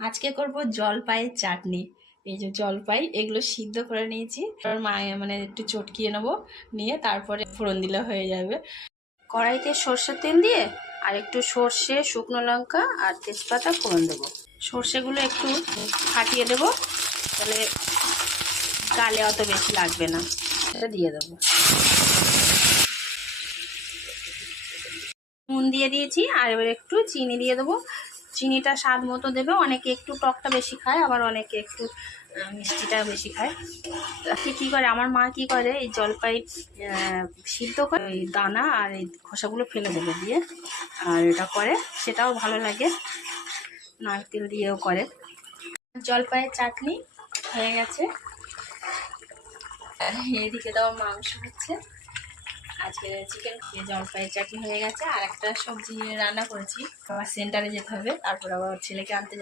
আজকে করব জলপাইয়ের চাটনি। এই যে জলপাই এগুলো সিদ্ধ করে নিয়েছি, আর মানে একটু চটকিয়ে নেবো, নিয়ে তারপরে ফোড়ন দিলে হয়ে যাবে। কড়াইতে সর্ষের তেল দিয়ে আর একটু সর্ষে, শুকনো লঙ্কা আর তেজপাতা ফোড়ন দেবো। সর্ষেগুলো একটু ফাটিয়ে দেবো, তাহলে গালে অত বেশি লাগবে না। এটা দিয়ে দেবো। নুন দিয়ে দিয়েছি, আর এবার একটু চিনি দিয়ে দেবো। চিনিটা স্বাদ মতো দেবে, অনেকে একটু টকটা বেশি খায়, আবার অনেকে একটু মিষ্টিটা বেশি খায়। কী করে আমার মা কী করে, এই জলপাই সিদ্ধ করে ওই দানা আর এই খোসাগুলো ফেলে দেবে দিয়ে, আর এটা করে, সেটাও ভালো লাগে। নারকেল দিয়েও করে। জলপাইয়ের চাটনি হয়ে গেছে। এদিকে তো মাংস হচ্ছে, আজকে চিকেন জলপাইয়ের চাটনি হয়ে গেছে। আর একটা সবজি রান্না করেছি, আবার সেন্টারে যেতে হবে, তারপর আবার ছেলেকে আনতে